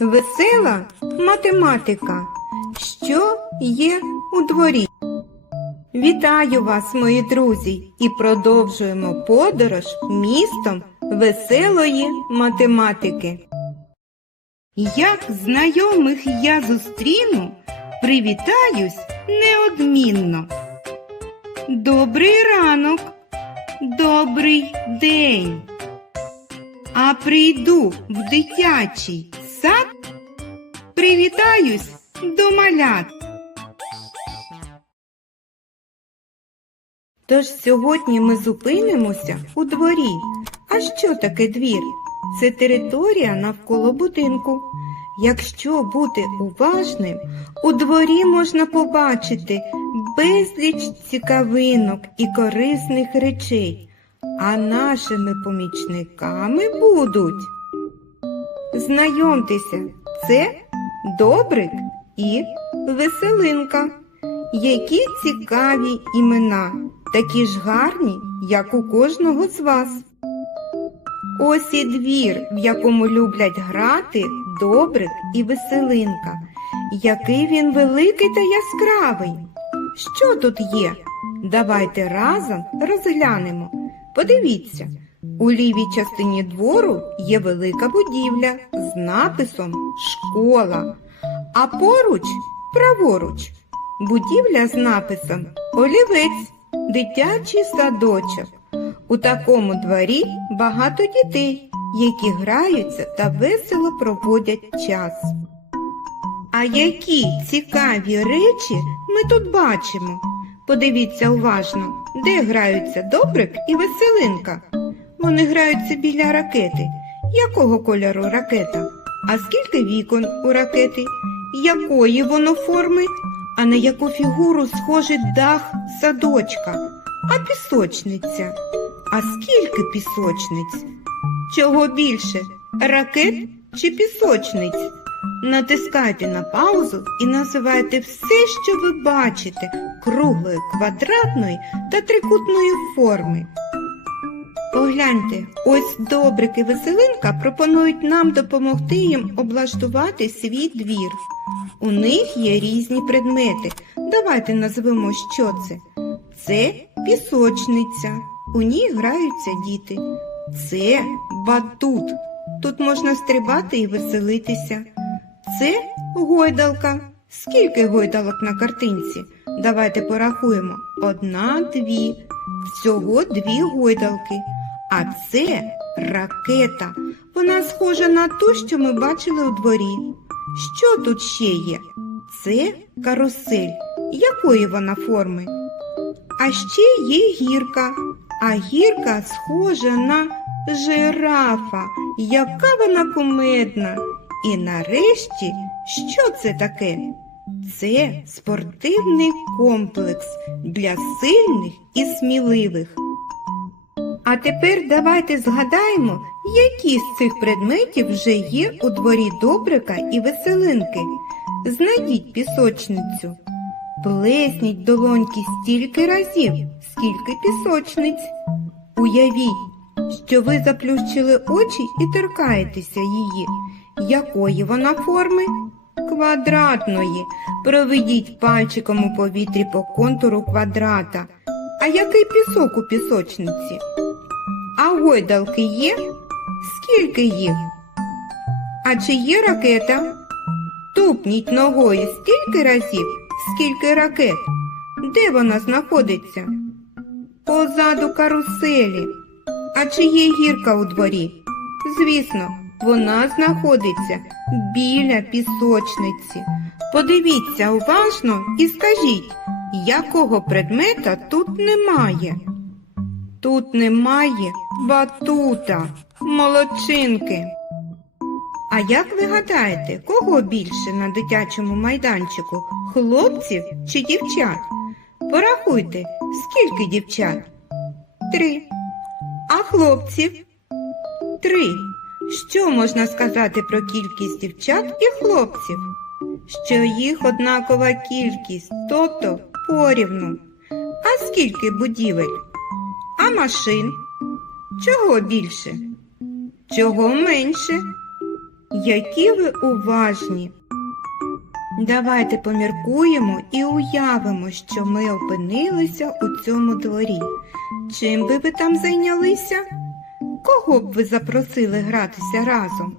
Весела математика. Що є у дворі? Вітаю вас, мої друзі, і продовжуємо подорож містом веселої математики. Як знайомих я зустріну, привітаюсь неодмінно. Добрий ранок, добрий день. А прийду в дитячий сад, привітаюсь до малят. Тож сьогодні ми зупинимося у дворі. А що таке двір? Це територія навколо будинку. Якщо бути уважним, у дворі можна побачити безліч цікавинок і корисних речей, а нашими помічниками будуть. Знайомтеся, це Добрик і Веселинка. Які цікаві імена, такі ж гарні, як у кожного з вас. Ось і двір, в якому люблять грати Добрик і Веселинка. Який він великий та яскравий. Що тут є? Давайте разом розглянемо. Подивіться, у лівій частині двору є велика будівля з написом Школа, а поруч праворуч будівля з написом Олівець, дитячий садочок. У такому дворі багато дітей, які граються та весело проводять час. А які цікаві речі ми тут бачимо? Подивіться уважно, де граються Добрик і Веселинка. Вони граються біля ракети. Якого кольору ракета? А скільки вікон у ракети? Якої воно форми? А на яку фігуру схожий дах садочка? А пісочниця? А скільки пісочниць? Чого більше? Ракет чи пісочниць? Натискайте на паузу і називайте все, що ви бачите, круглої, квадратної та трикутної форми. Погляньте, ось Добрик і Веселинка пропонують нам допомогти їм облаштувати свій двір. У них є різні предмети. Давайте назвемо, що це. Це пісочниця. У ній граються діти. Це батут. Тут можна стрибати і веселитися. Це гойдалка. Скільки гойдалок на картинці? Давайте порахуємо. Одна, дві. Всього дві гойдалки. А це ракета. Вона схожа на ту, що ми бачили у дворі. Що тут ще є? Це карусель. Якої вона форми? А ще є гірка. А гірка схожа на жирафа. Яка вона кумедна. І нарешті, що це таке? Це спортивний комплекс для сильних і сміливих. А тепер давайте згадаємо, які з цих предметів вже є у дворі Добрика і Веселинки. Знайдіть пісочницю. Плесніть долоньки стільки разів, скільки пісочниць. Уявіть, що ви заплющили очі і торкаєтеся її. Якої вона форми? Квадратної. Проведіть пальчиком у повітрі по контуру квадрата. А який пісок у пісочниці? А гойдалки є? Скільки їх? А чи є ракета? Тупніть ногою стільки разів, скільки ракет. Де вона знаходиться? Позаду каруселі. А чи є гірка у дворі? Звісно, вона знаходиться біля пісочниці. Подивіться уважно і скажіть, якого предмета тут немає? Тут немає батута, молодчинки. А як ви гадаєте, кого більше на дитячому майданчику? Хлопців чи дівчат? Порахуйте, скільки дівчат? Три. А хлопців? Три. Що можна сказати про кількість дівчат і хлопців? Що їх однакова кількість, тобто порівну. А скільки будівель? А машин? Чого більше? Чого менше? які ви уважні. Давайте поміркуємо і уявимо, що ми опинилися у цьому дворі. Чим би ви там зайнялися? Кого б ви запросили гратися разом?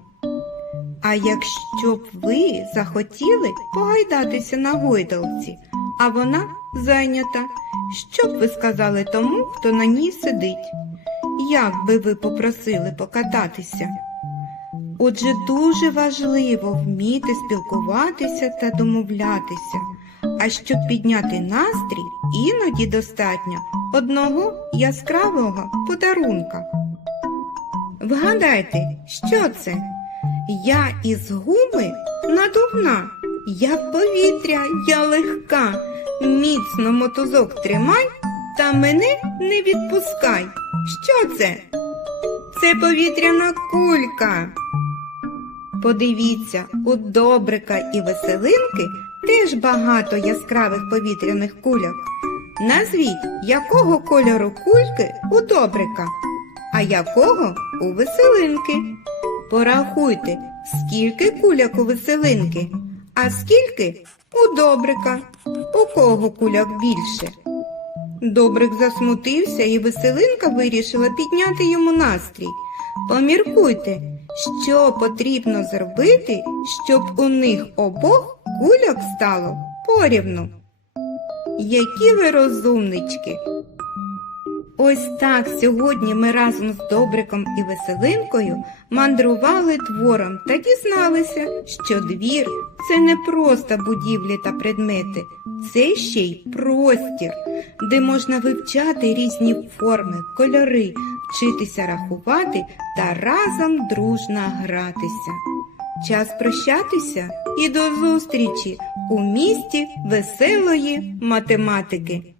А якщо б ви захотіли погайдатися на гойдалці, а вона зайнята, що б ви сказали тому, хто на ній сидить? Як би ви попросили покататися? Отже, дуже важливо вміти спілкуватися та домовлятися. А щоб підняти настрій, іноді достатньо одного яскравого подарунка. Вгадайте, що це? Я із гуми надувна, я повітря, я легка, міцно мотузок тримай та мене не відпускай. Що це? Це повітряна кулька. Подивіться, у добрика і веселинки теж багато яскравих повітряних кульок. Назвіть, якого кольору кульки у добрика, а якого у веселинки. Порахуйте, скільки куляк у веселинки, а скільки у добрика. У кого куляк більше? Добрик засмутився, і веселинка вирішила підняти йому настрій. Поміркуйте, що потрібно зробити, щоб у них обох кульок стало порівну. Які ви розумнички! Ось так сьогодні ми разом з Добриком і Веселинкою мандрували двором та дізналися, що двір це не просто будівлі та предмети, це ще й простір, де можна вивчати різні форми, кольори, вчитися рахувати та разом дружно гратися. Час прощатися і до зустрічі у місті веселої математики.